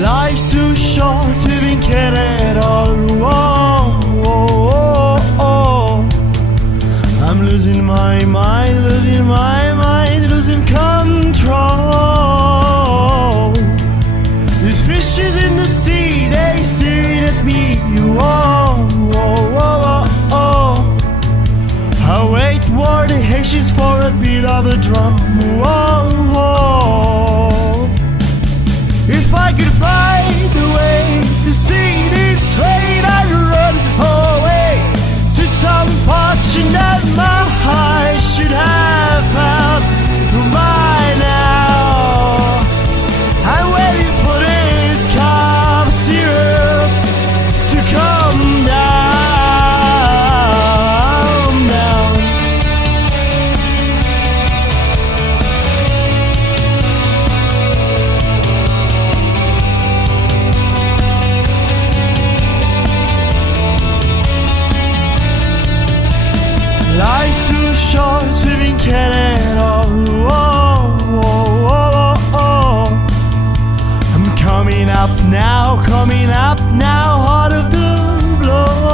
Life's too short to even care at all. Whoa, whoa, whoa, whoa. I'm losing my mind, losing my mind, losing control. These fishes in the sea, they staring at me. Whoa, whoa, whoa, whoa. I wait for the hashes for a beat of the drum. Whoa, whoa. If I could find a way to see this straight, I'd run away to some fortune that my heart should have found by now. I'm waiting for this cup of syrup to come down, down. Life's too short to even care at all. Whoa, whoa, whoa, whoa. I'm coming up now, out of the blow.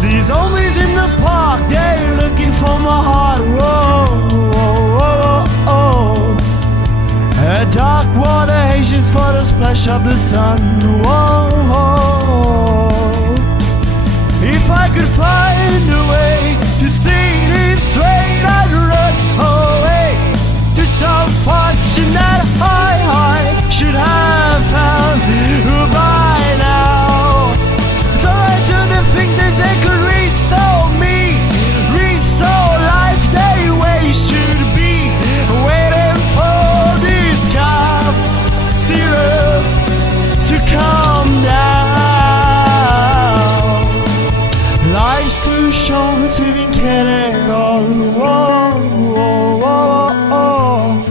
These zombies in the park, they're looking for my heart. Whoa, whoa, whoa, whoa. Dark water hations for the splash of the sun. Whoa, whoa. If I could find a way to see this straight, I'd run away to some fortune that I should have found by now. So I turn the things that they could restore me, restore life the way it should be. Waiting for this cup of syrup to come down. Life's too short to even care at all. Whoa, whoa, whoa, whoa.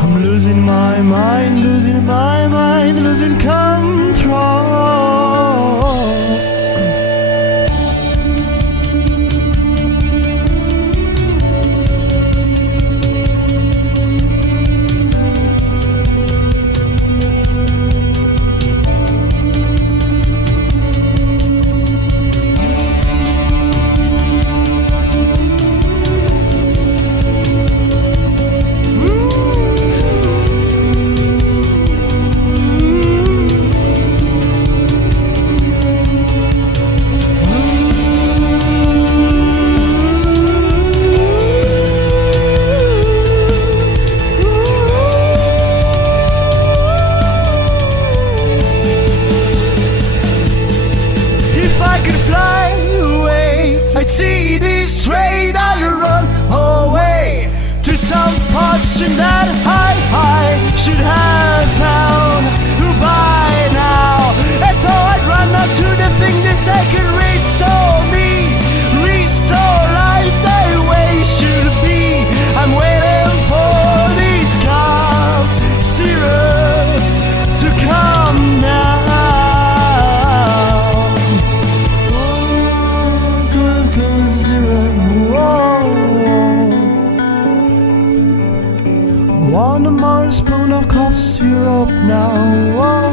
I'm losing my mind, losing my mind, losing control. If I could fly away, I'd see this straight, I'd run away to some fortune that I should have found by now. And so I'd run up to the thing that could restore me, restore life the way it should be. I'm waiting for this cup of syrup to come down. One more spoon of cough syrup now.